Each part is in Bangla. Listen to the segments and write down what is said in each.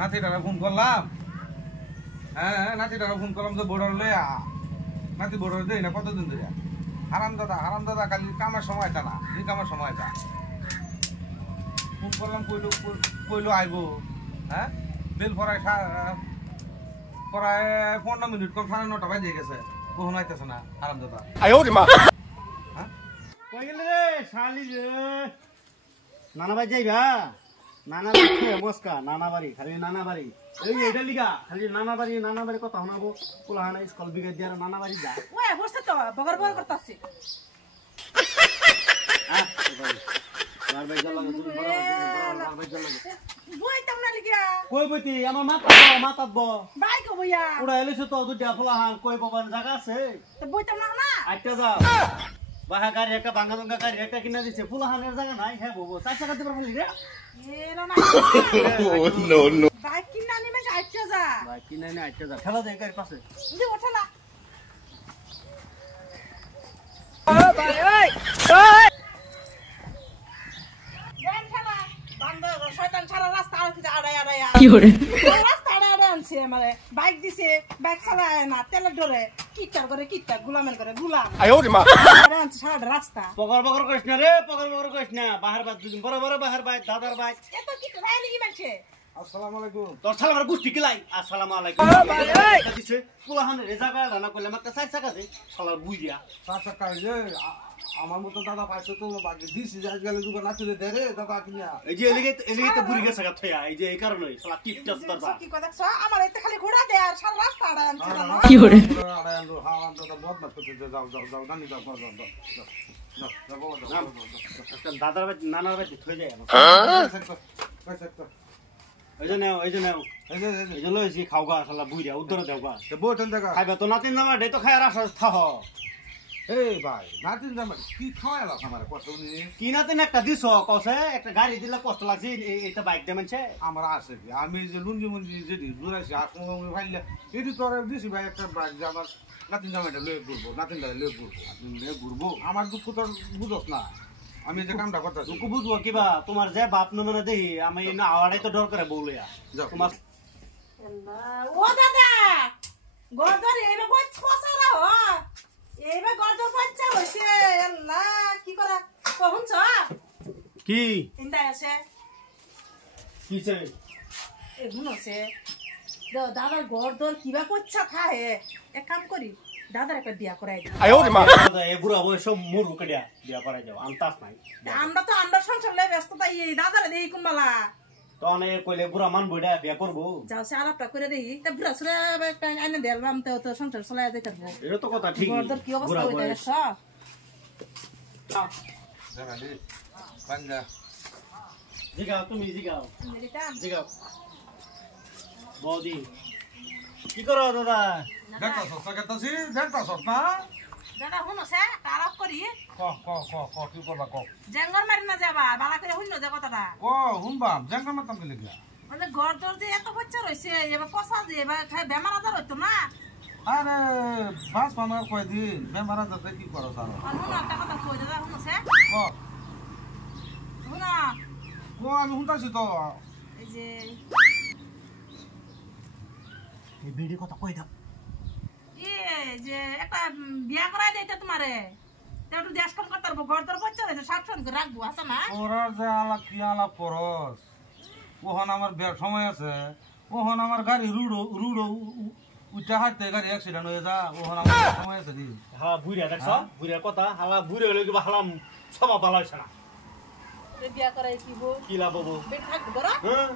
নাতিটারে ফোন করলাম। হ্যাঁ নাতিটারে ফোন করলাম তো বর্ডার লইয়া নাতি বর্ডার দেই না কতদিন ধরে। হারাম দাদা খালি কামার সময়টা না এই কামার সময়টা ফোন করলাম কইলো আইবো। হ্যাঁ বেল পড়ায় 15 মিনিট কম 9:30 বাজে গেছে কখন আইতেছে না হারাম দাদা। হ্যাঁ কই গেলে রে শালি রে নানা বাড়ি যাইবা নানা বাড়ি মস্কা নানা বাড়ি খালি নানা বাড়ি এই এটা লিগা খালি নানা বাড়ি কথা শোনাবো পোলাহানা স্কুল বিগে দিয়া নানা বাড়ি যা ওই বসে তো বগর করতাছে আর ভাই জল লাগে তুমি বড় ভাই জল লাগে বই তামনা লিগা কই বইতি আমার মাতাত ব বাই কো বইয়া ওড়া এলিছ তো দুটা পোলাহান কই বাবার জায়গা আছে তো বই তামনা না আইটা যাও বাহা গাড়ি একটা ভাঙা ভাঙা গাড়ি একটা কিনা দিছে পোলাহানের জায়গা নাই হ্যাঁ বউ 4 টাকা দিবার বলি রে এলো না নো নো বাইক কিনা নিমে আইটা যা ভাই কিনা নে আইটা যা ঠেলা দে গাড়ি পাশে দি ওঠলা বাইক দিছে বাইক চালায় না তেলের ডরে কিটার করে কিটার গুলামের করে গুলাম সারা রাস্তা পগর করিস না রে পগর করিস না বাহার বাদ দুদিন বড় বাহার বাই দাদার বাই এত কিটা রায় নাকি মানছে আসসালামু আলাইকুম। তোর সালামার গুষ্টি কিলাই আসসালামু আলাইকুম দিছে পোলাহান রেজা গাড়া রানা কইলে মাত্র 4 টাকা দে শালার বুই দিয়া 4 টাকা যে আমার মতো দাদা পাইছে তো বাকি দিছি যাই গেলে দুটো নাচলে দে রে দাদা কিনা এই যে এলিগে তো বুড়ি গেছে থয়া এই যে এই কারণে শালা টিপটা দাদা কি কথা দেখছ আমার এতে খালি ঘোড়া দে আর সারা রাস্তা আড়াই আনছে না কি করে আরে আলো হাওয়ান দাদা বহুত না করতে যাও নানি যাও দাদার বাড়ি নানার বাড়ি থই যায় এই যে নাও এই যে লইছি খাওগা শালা বুই দিয়া উদ্দর দেওগা বউটেন দেখা খাইবা তো নাতিন জামা দে তো খায় রাস থাহ এই ভাই নাতিন জামা কি খাওয়াইলা আমার কষ্ট নি কি নাতিন একটা দিছ কসে একটা গাড়ি দিলে কষ্ট লাগছে এটা বাইক দে মানছে আমার আছে কি আমি যে লুঙ্গি মুঞ্জি যেদি জুরাইছি আসম ফাইলে এটি তোরে দিছি ভাই একটা বাইক জামা নাতিন জামাটা লয়ে ঘুরবো নাতিন জামা লয়ে ঘুরবো আমার দুঃখ তোর বুঝস না আমি যে কামটা করতেছি তুই বুঝবো কিবা তোমার যে বাপ ন মানে দেই আমি না আওয়াড়াই তো ডর করে বউলিয়া তোমার ও দাদা গর্দর এবে বই ছসারা হ এবে গর্দর বাচ্চা হইছে আল্লাহ কি করা কখন ছ কি ইন্দা আছে কি চাই এ গুনছে দাদার গর্দর কিবা কচ্ছা থাহে এক কাম করি দাদার একটা বিয়া করাই দিই এ বুড়া বয়স মুরু কডিয়া বিয়া করাই যাও আমতাস নাই আমরা সংসার লয়ে ব্যস্ত তাই দাদারে দেই কোনবালা তো অনে কইলে বুড়া মান বইডা বিয়া করব যাও সে আলাপটা করে দেই তা বুড়া সুরা আইনে দেলবাম তো সংসার চলায় যাইতে পারবো এটা তো কথা ঠিক গর্দর কি অবস্থা হইছে দেখছ জামালি বান্দা জিগাও তুমি জিগাও বৌদি কি করো দাদা দেখতাছস না দাদা শুনছে তারক করি ক কি করবা ক জেঙ্গর মারি না যাবা বালা করে শুন যে কথাটা শুনবাম জাঙ্গা মাতাম কি লিখলা মানে গর্দর যে এত বাচ্চা রইছে এবার পচা যে এবার বেমার আজার হইতো না আরে বাস মামার কয়দিন বেমার যাতে কি করো স্যার শুনো একটা কথা কই দাদা শুনছে ক শুনো আমি শুনতাছি তো এই যে এই ভিডিও কথা কই দাও যে একটা বিয়া করাই দিতে তোমারে একটু দেশ কম করতে পারবো গর্দর বাচ্চা রয়েছে সাবধান করে রাখবো আছে না ওরার যে আলাপ কি আলাপ পরস ওহন আমার বিয়ার সময় আছে ওহন আমার গাড়ি রুড়ো উঠা হাঁটতে গাড়ি অ্যাক্সিডেন্ট হয়ে যা ওহন আমার সময় আছে দি হালা বুইরা দেখছ বুইরা কথা হালা বুইরা হইলে কিবা হালা সবা ভালো হইছে না বিয়া করাই কি বউ কি লাভ হবো বেট থাকবো বড় হ্যাঁ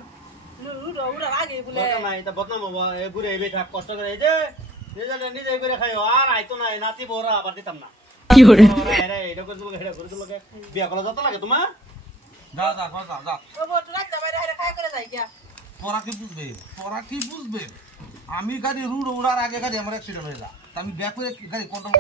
রুড়ো উড়া আগে বলে বদনাম নাই এটা বদনাম হবো এ বুইরা এবে থাক কষ্ট করে এই যে নিজে করে খাইও আর আইতো না নাতি বড়া আবার দিতাম না কি করে আরে এটা করে দিলকে বিয়া করা যত লাগে তোমার যা ও বড় রাত বাইরে হারে খাই করে যাই গিয়া তোরা কি বুঝবে আমি গাড়ি রুড়ো উড়ার আগে গাড়ি আমার অ্যাক্সিডেন্ট হয়ে যা আমি ব্যাক করে গাড়ি কন্ট্রোল